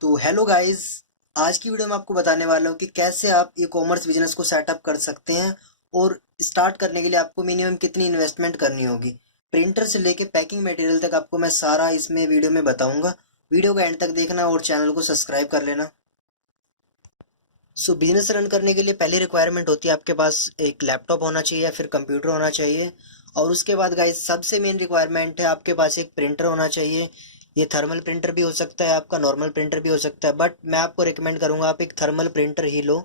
तो hello guys, आज की वीडियो में आपको बताने वाला हूँ कि कैसे आप ई कॉमर्स बिजनेस को सेटअप कर सकते हैं और स्टार्ट करने के लिए आपको मिनिमम कितनी इन्वेस्टमेंट करनी होगी। प्रिंटर से लेके पैकिंग मटेरियल तक आपको मैं सारा इसमें वीडियो में बताऊंगा। वीडियो को एंड तक देखना और चैनल को सब्सक्राइब कर लेना। बिजनेस रन करने के लिए पहली रिक्वायरमेंट होती है आपके पास एक लैपटॉप होना चाहिए या फिर कंप्यूटर होना चाहिए। और उसके बाद गाइस सबसे मेन रिक्वायरमेंट है आपके पास एक प्रिंटर होना चाहिए। ये थर्मल प्रिंटर भी हो सकता है, आपका नॉर्मल प्रिंटर भी हो सकता है, बट मैं आपको रिकमेंड करूंगा आप एक thermal printer he low.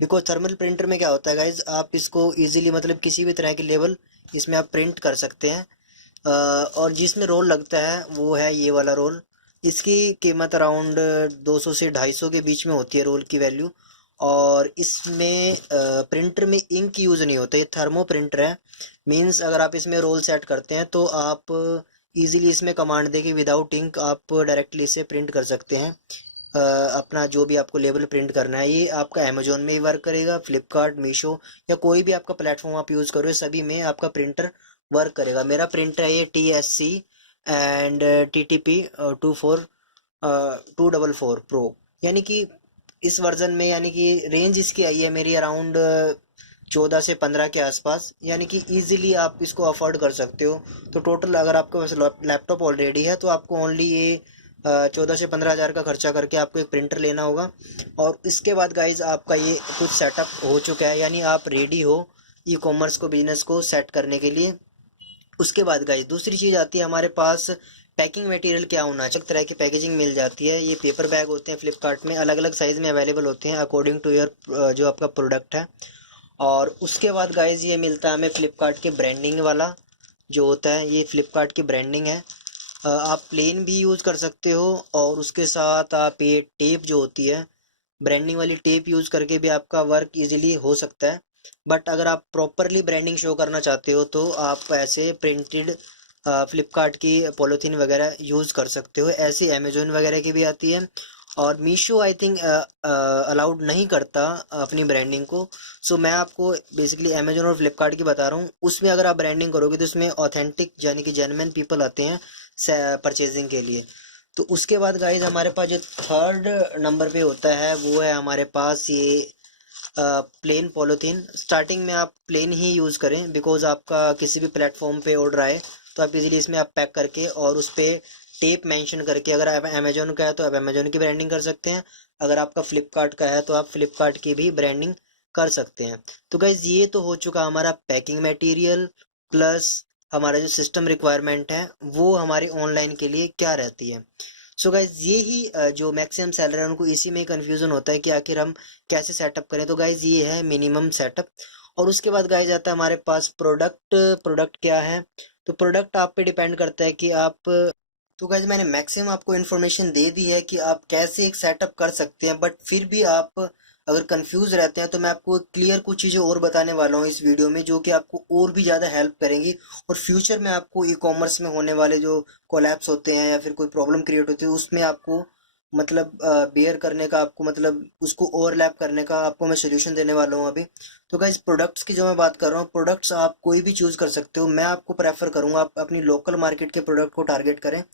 Because thermal printer में क्या होता है गाइज, आप इसको इजीली मतलब किसी भी तरह की लेवल इसमें आप प्रिंट कर सकते हैं। और जिसमें रोल लगता है वो है ये वाला रोल। इसकी कीमत अराउंड 200 से 250 के बीच में होती है रोल की वैल्यू। और इसमें प्रिंटर में इंक यूज़ नहीं होता, ये थर्मो प्रिंटर है। मींस अगर आप इसमें रोल सेट करते हैं तो आप इजीली इसमें कमांड देके विदाउट इंक आप डायरेक्टली इसे प्रिंट कर सकते हैं। अपना जो भी आपको लेबल प्रिंट करना है, ये आपका अमेजोन में भी वर्क करेगा, फ्लिपकार्ट, मीशो या कोई भी आपका प्लेटफॉर्म आप यूज़ करो सभी में आपका प्रिंटर वर्क करेगा। मेरा प्रिंटर है ये TSC एंड TTP 244 प्रो, यानी कि इस वर्जन में, यानी कि रेंज इसकी आई है मेरी अराउंड 14 से 15 के आसपास, यानी कि इजीली आप इसको अफोर्ड कर सकते हो। तो टोटल अगर आपके पास लैपटॉप ऑलरेडी है तो आपको ओनली ये 14 से 15 हज़ार का खर्चा करके आपको एक प्रिंटर लेना होगा। और इसके बाद गाइज आपका ये कुछ सेटअप हो चुका है, यानी आप रेडी हो ई कॉमर्स को बिजनेस को सेट करने के लिए। उसके बाद गाइज दूसरी चीज़ आती है हमारे पास पैकिंग मटेरियल क्या होना चाहिए। तरह की पैकेजिंग मिल जाती है, ये पेपर बैग होते हैं फ्लिपकार्ट में, अलग अलग साइज़ में अवेलेबल होते हैं अकॉर्डिंग टू योर जो आपका प्रोडक्ट है। और उसके बाद गाइज ये मिलता है हमें फ्लिपकार्ट के ब्रांडिंग वाला जो होता है, ये फ्लिपकार्ट की ब्रांडिंग है। आप प्लेन भी यूज़ कर सकते हो और उसके साथ आप ये टेप जो होती है, ब्रांडिंग वाली टेप यूज़ करके भी आपका वर्क इजीली हो सकता है। बट अगर आप प्रॉपरली ब्रांडिंग शो करना चाहते हो तो आप ऐसे प्रिंटेड फ्लिपकार्ट की पॉलीथीन वगैरह यूज़ कर सकते हो, ऐसी अमेजोन वगैरह की भी आती है। और मीशो आई थिंक अलाउड नहीं करता अपनी ब्रांडिंग को। मैं आपको बेसिकली अमेजोन और फ्लिपकार्ट की बता रहा हूँ, उसमें अगर आप ब्रांडिंग करोगे तो उसमें ऑथेंटिक यानी कि जेन्युइन पीपल आते हैं परचेजिंग के लिए। तो उसके बाद गाइज हमारे पास जो थर्ड नंबर पे होता है वो है हमारे पास ये प्लेन पॉलीथीन। स्टार्टिंग में आप प्लेन ही यूज़ करें, बिकॉज आपका किसी भी प्लेटफॉर्म पे ऑर्डर आए तो आप इजीली इसमें आप पैक करके और उस पर टेप मेंशन करके, अगर आप अमेजोन का है तो आप अमेजोन की ब्रांडिंग कर सकते हैं, अगर आपका फ्लिपकार्ट का है तो आप फ्लिपकार्ट की भी ब्रांडिंग कर सकते हैं। तो गाइज ये तो हो चुका हमारा पैकिंग मटेरियल प्लस हमारा जो सिस्टम रिक्वायरमेंट है वो हमारे ऑनलाइन के लिए क्या रहती है। गाइज ये ही जो मैक्सिमम सेलर है उनको इसी में कंफ्यूजन होता है कि आखिर हम कैसे सेटअप करें। तो गाइज ये है मिनिमम सेटअप। और उसके बाद गाइज आता है हमारे पास प्रोडक्ट। प्रोडक्ट क्या है, तो प्रोडक्ट आप पे डिपेंड करता है कि आप, तो गाइज मैंने मैक्सिमम आपको इन्फॉर्मेशन दे दी है कि आप कैसे एक सेटअप कर सकते हैं, बट फिर भी आप अगर कंफ्यूज रहते हैं तो मैं आपको क्लियर कुछ चीज़ें और बताने वाला हूँ इस वीडियो में जो कि आपको और भी ज़्यादा हेल्प करेंगी। और फ्यूचर में आपको ई कॉमर्स में होने वाले जो कोलैप्स होते हैं या फिर कोई प्रॉब्लम क्रिएट होती है उसमें आपको मतलब बेयर करने का, आपको मतलब उसको ओवरलैप करने का आपको मैं सोल्यूशन देने वाला हूँ अभी। तो गाइज प्रोडक्ट्स की जो मैं बात कर रहा हूँ, प्रोडक्ट्स आप कोई भी चूज़ कर सकते हो। मैं आपको प्रेफर करूँगा आप अपनी लोकल मार्केट के प्रोडक्ट को टारगेट करें।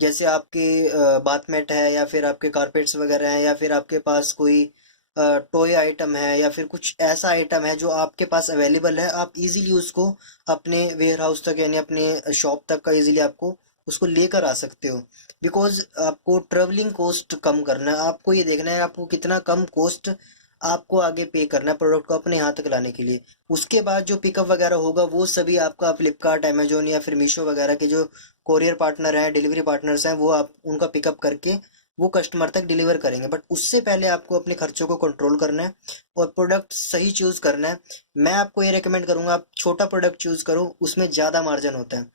जैसे आपके बाथमेट है या फिर आपके कारपेट्स वगैरह हैं या फिर आपके पास कोई टॉय आइटम है या फिर कुछ ऐसा आइटम है जो आपके पास अवेलेबल है, आप इजीली उसको अपने वेयर हाउस तक यानी अपने शॉप तक का इजीली आपको उसको लेकर आ सकते हो। बिकॉज आपको ट्रेवलिंग कॉस्ट कम करना है, आपको ये देखना है आपको कितना कम कॉस्ट आपको आगे पे करना है प्रोडक्ट को अपने यहाँ तक लाने के लिए। उसके बाद जो पिकअप वगैरह होगा वो सभी आपका फ्लिपकार्ट, अमेजोन या फिर मीशो वगैरह के जो कोरियर पार्टनर हैं, डिलीवरी पार्टनर्स हैं, वो आप उनका पिकअप करके वो कस्टमर तक डिलीवर करेंगे। बट उससे पहले आपको अपने खर्चों को कंट्रोल करना है और प्रोडक्ट सही चूज करना है। मैं आपको ये रेकमेंड करूंगा आप छोटा प्रोडक्ट चूज करो, उसमें ज़्यादा मार्जिन होता है।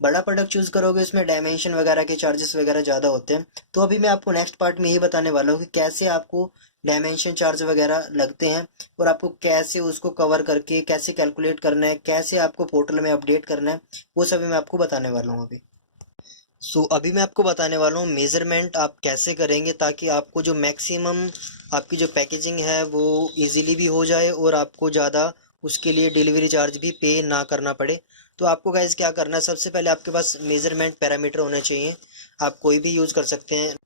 बड़ा प्रोडक्ट चूज करोगे उसमें डायमेंशन वगैरह के चार्जेस वगैरह ज़्यादा होते हैं। तो अभी मैं आपको नेक्स्ट पार्ट में यही बताने वाला हूँ कि कैसे आपको डायमेंशन चार्ज वगैरह लगते हैं और आपको कैसे उसको कवर करके कैसे कैलकुलेट करना है, कैसे आपको पोर्टल में अपडेट करना है, वो सभी मैं आपको बताने वाला हूँ अभी। अभी मैं आपको बताने वाला हूँ मेज़रमेंट आप कैसे करेंगे ताकि आपको जो मैक्सिमम आपकी जो पैकेजिंग है वो इजीली भी हो जाए और आपको ज़्यादा उसके लिए डिलीवरी चार्ज भी पे ना करना पड़े। तो आपको गाइज क्या करना है, सबसे पहले आपके पास मेज़रमेंट पैरामीटर होने चाहिए। आप कोई भी यूज़ कर सकते हैं।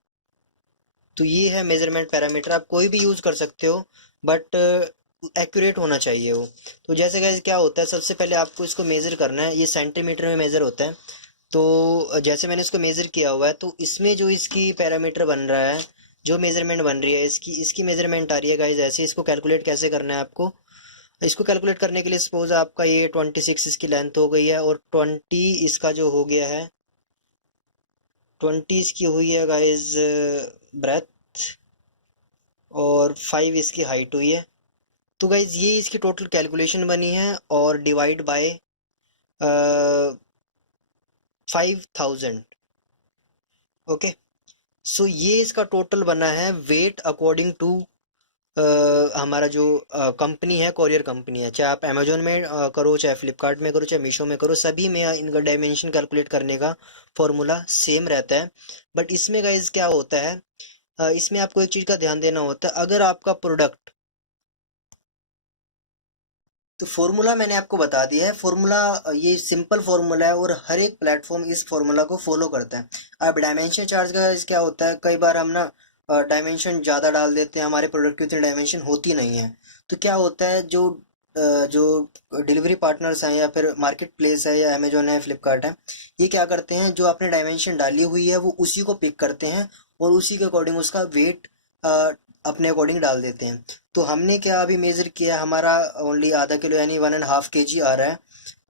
तो ये है मेजरमेंट पैरामीटर, आप कोई भी यूज़ कर सकते हो, बट एक्यूरेट होना चाहिए वो। तो जैसे गाइस क्या होता है, सबसे पहले आपको इसको मेज़र करना है, ये सेंटीमीटर में मेज़र होता है। तो जैसे मैंने इसको मेज़र किया हुआ है, तो इसमें जो इसकी पैरामीटर बन रहा है, जो मेजरमेंट बन रही है इसकी इसकी मेजरमेंट आ रही है गाइस ऐसे। इसको कैलकुलेट कैसे करना है आपको, इसको कैलकुलेट करने के लिए सपोज आपका ये 26 इसकी लेंथ हो गई है, और 20 इसका जो हो गया है, 20 इसकी हुई है गाइस ब्रेथ, और 5 इसकी हाइट हुई है। तो गाइज ये इसकी टोटल कैलकुलेशन बनी है, और डिवाइड बाय 5000। ओके, सो ये इसका टोटल बना है वेट अकॉर्डिंग टू हमारा जो कंपनी है, कोरियर कंपनी है, चाहे आप अमेजोन में करो, चाहे फ्लिपकार्ट में करो, चाहे मीशो में करो, सभी में इनका डायमेंशन कैलकुलेट करने का फॉर्मूला सेम रहता है। बट इसमें गाइज क्या होता है, इसमें आपको एक चीज़ का ध्यान देना होता है, अगर आपका प्रोडक्ट, तो फॉर्मूला मैंने आपको बता दिया है। फॉर्मूला ये सिंपल फॉर्मूला है, और हर एक प्लेटफॉर्म इस फॉर्मूला को फॉलो करता है। अब डायमेंशन चार्ज का क्या होता है, कई बार हम ना डायमेंशन ज़्यादा डाल देते हैं, हमारे प्रोडक्ट की उतनी डायमेंशन होती नहीं है। तो क्या होता है, जो डिलीवरी पार्टनर्स हैं, या फिर मार्केट प्लेस है, या अमेजोन है, फ्लिपकार्ट है, ये क्या करते हैं, जो आपने डायमेंशन डाली हुई है वो उसी को पिक करते हैं, और उसी के अकॉर्डिंग उसका वेट अपने अकॉर्डिंग डाल देते हैं। तो हमने क्या अभी मेजर किया, हमारा ओनली आधा किलो यानी 1.5 kg आ रहा है।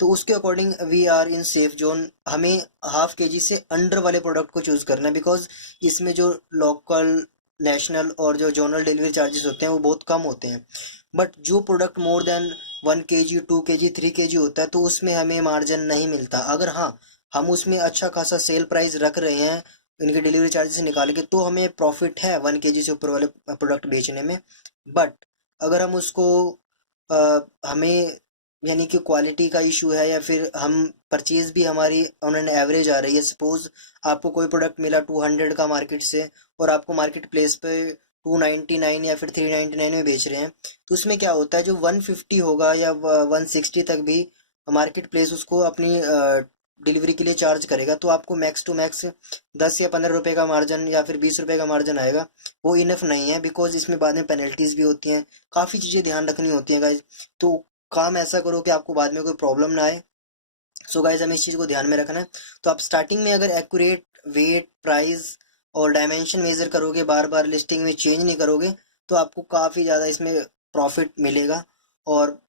तो उसके according we are in safe zone. हमें 0.5 kg से अंडर वाले प्रोडक्ट को चूज करना है, बिकॉज इसमें जो लोकल, नेशनल और जो जोनल डिलीवरी चार्जेस होते हैं वो बहुत कम होते हैं। बट जो product more than 1 kg, 2 kg, 3 kg होता है, तो उसमें हमें मार्जिन नहीं मिलता। अगर हाँ, हम उसमें अच्छा खासा सेल प्राइस रख रहे हैं इनके डिलीवरी चार्जेस निकाल के, तो हमें प्रॉफिट है 1 kg से ऊपर वाले प्रोडक्ट बेचने में। बट अगर हम उसको हमें यानी कि क्वालिटी का इशू है, या फिर हम परचेज भी हमारी ऑन एन एवरेज आ रही है, सपोज आपको कोई प्रोडक्ट मिला 200 का मार्केट से, और आपको मार्केट प्लेस पे 299 या फिर 399 में बेच रहे हैं, तो उसमें क्या होता है, जो 150 होगा या 160 तक भी मार्केट प्लेस उसको अपनी डिलीवरी के लिए चार्ज करेगा, तो आपको मैक्स टू मैक्स 10 या 15 रुपए का मार्जिन, या फिर 20 रुपए का मार्जिन आएगा। वो इनफ नहीं है, बिकॉज इसमें बाद में पेनल्टीज भी होती हैं, काफ़ी चीज़ें ध्यान रखनी होती हैं गाइज। तो काम ऐसा करो कि आपको बाद में कोई प्रॉब्लम ना आए। सो गाइज हमें इस चीज़ को ध्यान में रखना है। तो आप स्टार्टिंग में अगर एक्यूरेट वेट, प्राइस और डायमेंशन मेजर करोगे, बार बार लिस्टिंग में चेंज नहीं करोगे, तो आपको काफ़ी ज़्यादा इसमें प्रॉफिट मिलेगा। और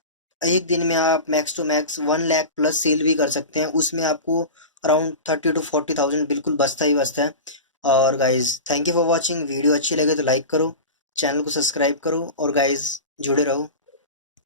एक दिन में आप max to max 1 lakh plus sale भी कर सकते हैं, उसमें आपको अराउंड 30 to 40 थाउजेंड बिल्कुल बचता ही बचता है। और guys thank you for watching. Video अच्छी लगे तो लाइक करो, चैनल को सब्सक्राइब करो, और गाइज जुड़े रहो।